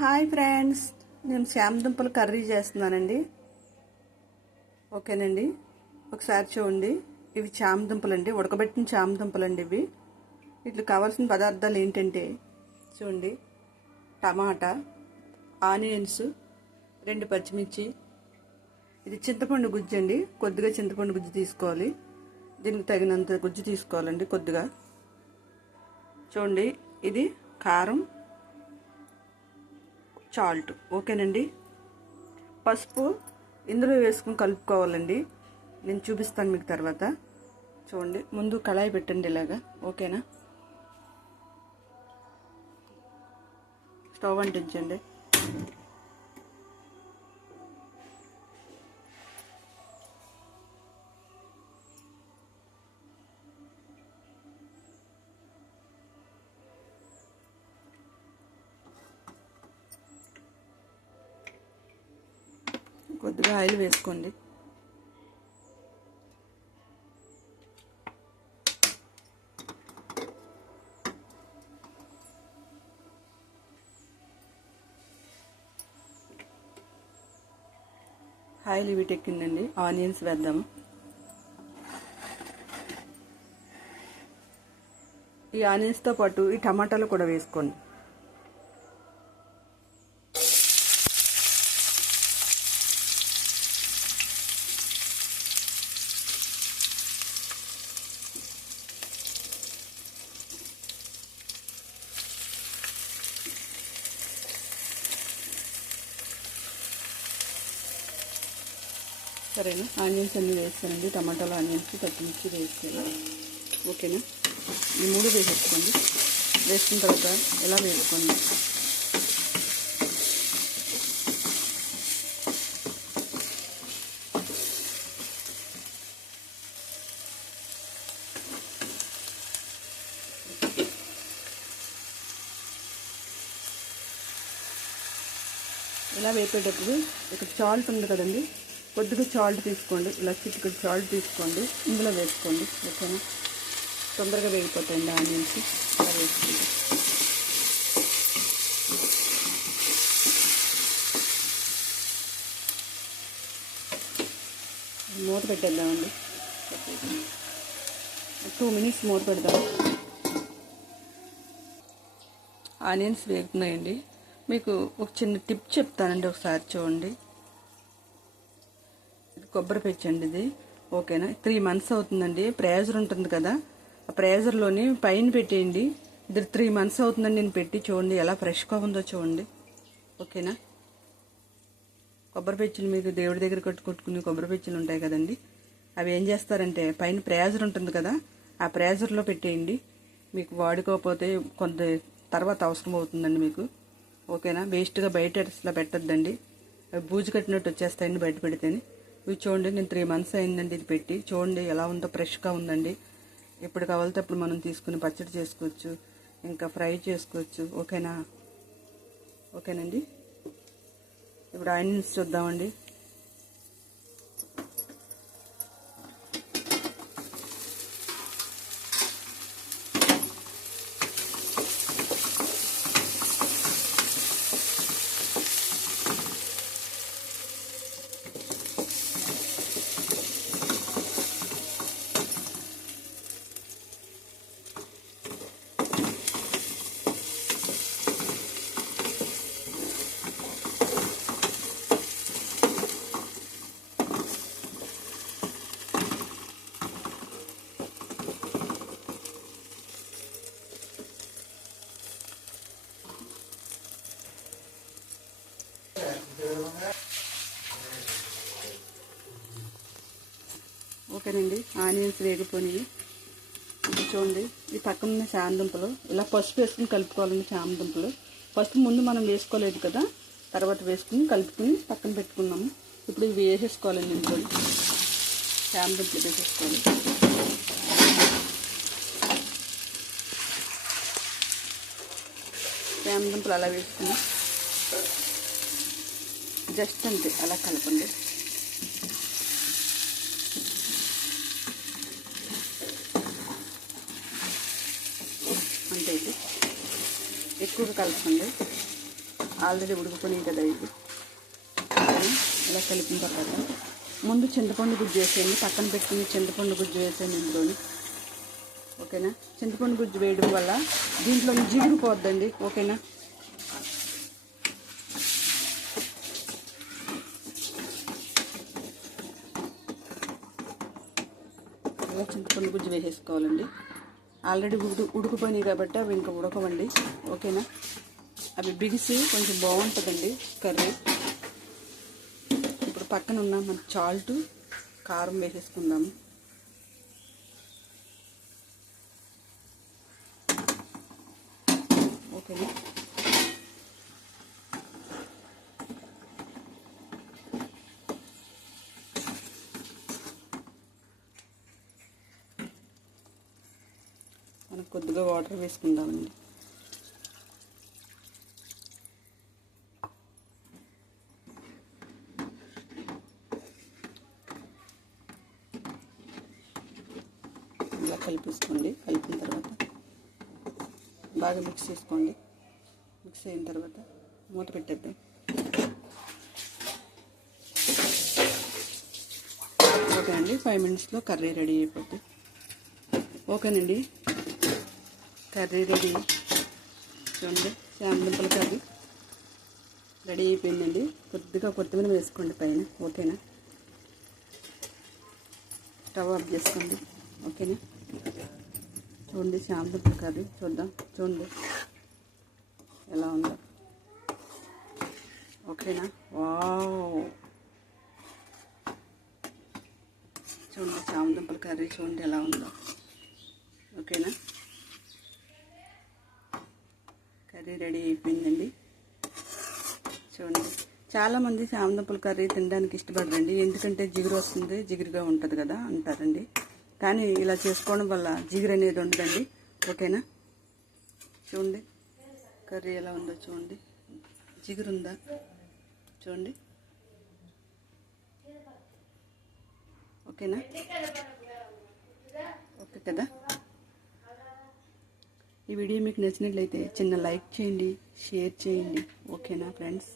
Hi friends. నేను శ్యామ దుంపలు curry చేస్తున్నానండి. ఓకేనండి. ఒకసారి చూడండి. ఇవి చామ దుంపలు అండి ఉడకబెట్టిన చామ దుంపలు అండి ఇవి. వీటికి కావాల్సిన పదార్థాలు ఏంటంటే చూడండి. టమాటా ఆనియన్స్ రెండు పచ్చిమిర్చి. ఇది చింతపండు గుజ్జు అండి. కొద్దిగా చింతపండు గుజ్జు తీసుకోవాలి. దీనికి తగినంత గుజ్జు తీసుకోవాలండి కొద్దిగా. చూడండి. ఇది కారం చాల్ట్. ఓకేనండి? పసుపు ఇందులో వేసుకుని కలుపుకోవాలండి. నేను చూపిస్తాను మీకు తర్వాత. చూడండి ముందు కళాయి పెట్టండి ఇలాగా. ఓకేనా? స్టవ్ అంటించండి. కొద్దిగా ఆయిల్ వేసుకోండి. ఆయిల్ వీటెక్కిందండి ఆనియన్స్ వేద్దాము ఈ ఆనియన్స్తో పాటు ఈ టమాటాలు కూడా వేసుకోండి. సరేనా? ఆనియన్స్ అన్నీ వేస్తానండి. టమాటాలు ఆనియన్స్ పచ్చిమిర్చి వేస్తాను. ఓకేనా? ఈ మూడు వేసేసుకోండి. వేసుకున్న తర్వాత ఎలా వేసుకోండి? ఇలా వేపేటప్పుడు? ఇక్కడ సాల్ట్ ఉంది కదండి. కొద్దిగా చాల్ట్ తీసుకోండి. ఇలా చిటికెడు చాల్ట్ తీసుకోండి. ఇందులో వేసుకోండి. ఓకేనా? తొందరగా వేగిపోతాయండి ఆనియన్స్. అలా వేసుకోండి. మూత పెట్టేద్దామండి. టూ మినిట్స్ మూత పెడదాం. ఆనియన్స్ వేగుతున్నాయండి. మీకు ఒక చిన్న టిప్ చెప్తానండి ఒకసారి చూడండి. కొబ్బరి పెచ్చండి ఇది. ఓకేనా? త్రీ మంత్స్ అవుతుందండి. ప్రేజర్ ఉంటుంది కదా. ఆ ప్రేజర్లోని పైన పెట్టేయండి. ఇది త్రీ మంత్స్ అవుతుందండి నేను పెట్టి చూడండి. ఎలా ఫ్రెష్గా ఉందో చూడండి. ఓకేనా? కొబ్బరి పెచ్చులు మీకు దేవుడి దగ్గర కట్టుకొట్టుకుని కొబ్బరి పెచ్చులు ఉంటాయి కదండి. అవి ఏం చేస్తారంటే పైన ప్రేజర్ ఉంటుంది కదా ఆ ప్రేజర్లో పెట్టేయండి. మీకు వాడుకోకపోతే కొంత తర్వాత అవసరం అవుతుందండి మీకు. ఓకేనా? వేస్ట్గా బయట అసలు పెట్టద్దండి. అవి బూజు కట్టినట్టు వచ్చేస్తాయండి బయట పెడితేనే. ఇవి చూడండి నేను త్రీ మంత్స్ అయిందండి ఇది పెట్టి. చూడండి ఎలా ఉందో ఫ్రెష్గా ఉందండి. ఎప్పుడు కావాలితే అప్పుడు మనం తీసుకుని పచ్చడి చేసుకోవచ్చు ఇంకా ఫ్రై చేసుకోవచ్చు. ఓకేనా? ఓకేనండి? ఇప్పుడు ఆనియన్స్ చూద్దామండి. ఓకేనండి ఆనియన్స్ వేగిపోయినాయి ఇప్పుడు చూడండి ఈ పక్కన ఉన్న చామదుంపలు ఇలా పసుపు వేసుకుని కలుపుకోవాలండి చామదుంపలు పసుపు ముందు మనం వేసుకోలేదు కదా తర్వాత వేసుకుని కలుపుకుని పక్కన పెట్టుకున్నాము ఇప్పుడు ఇవి వేసేసుకోవాలండి ఇంట్లో చామదుంపలు వేసేసుకోవాలి. చామదుంపలు అలా వేసుకున్నాం జస్ట్ అంతే అలా కలపండి. అంతే ఇది. ఎక్కువగా కలపండి. ఆల్రెడీ ఉడికిపోయినాయి కదా ఇది అలా ఇలా కలిపిన తర్వాత ముందు చింతపండు గుజ్జు వేసేయండి పక్కన పెట్టుకుని చింతపండు గుజ్జు వేసేయండి ఇందులోని. ఓకేనా? చింతపండు గుజ్జు వేయడం వల్ల దీంట్లో జిగురు పోద్దండి. ఓకేనా ఇలా చింతపండు గుజ్జు వేసేసుకోవాలండి. ఆల్రెడీ ఉడు ఉడికిపోయినాయి కాబట్టి అవి ఇంకా ఉడకవండి. ఓకేనా? అవి బిగిసి కొంచెం బాగుంటుందండి కర్రీ. ఇప్పుడు పక్కన ఉన్న మన చాల్ట్ కారం వేసేసుకుందాము. ఓకేనా? మనకు కొద్దిగా వాటర్ వేసుకుందామండి. ఇలా కలిపేసుకోండి కలిపిన తర్వాత బాగా మిక్స్ చేసుకోండి. మిక్స్ అయిన తర్వాత మూత పెట్టేద్దాం. ఓకే అండి ఫైవ్ మినిట్స్లో కర్రీ రెడీ అయిపోద్ది. ఓకేనండి. Curry ready. చూడండి శాంతింపుల కర్రీ రెడీ అయిపోయిందండి. కొద్దిగా కొత్తిమీర వేసుకోండి పైన ఓకేనా? స్టవ్ ఆఫ్ చేసుకోండి ఓకేనా? చూడండి శాంతింపుల కర్రీ చూద్దాం చూడండి. ఎలా ఉందో. ఓకేనా? వావ్! చూడండి చామదుంపల కర్రీ చూడండి ఎలా ఉందో. ఓకేనా? కర్రీ రెడీ అయిపోయిందండి. చూడండి. చాలామంది చామదుంపల కర్రీ తినడానికి ఇష్టపడరండి. ఎందుకంటే జిగురు వస్తుంది జిగురుగా ఉంటుంది కదా అంటారండి. కానీ ఇలా చేసుకోవడం వల్ల జిగురు అనేది ఉండదండి. ఓకేనా? చూడండి. కర్రీ ఎలా ఉందో చూడండి. జిగురు ఉందా? చూడండి. ఓకేనా? ఓకే కదా? ఈ వీడియో మీకు నచ్చినట్లయితే చిన్న లైక్ చేయండి షేర్ చేయండి. ఓకేనా ఫ్రెండ్స్?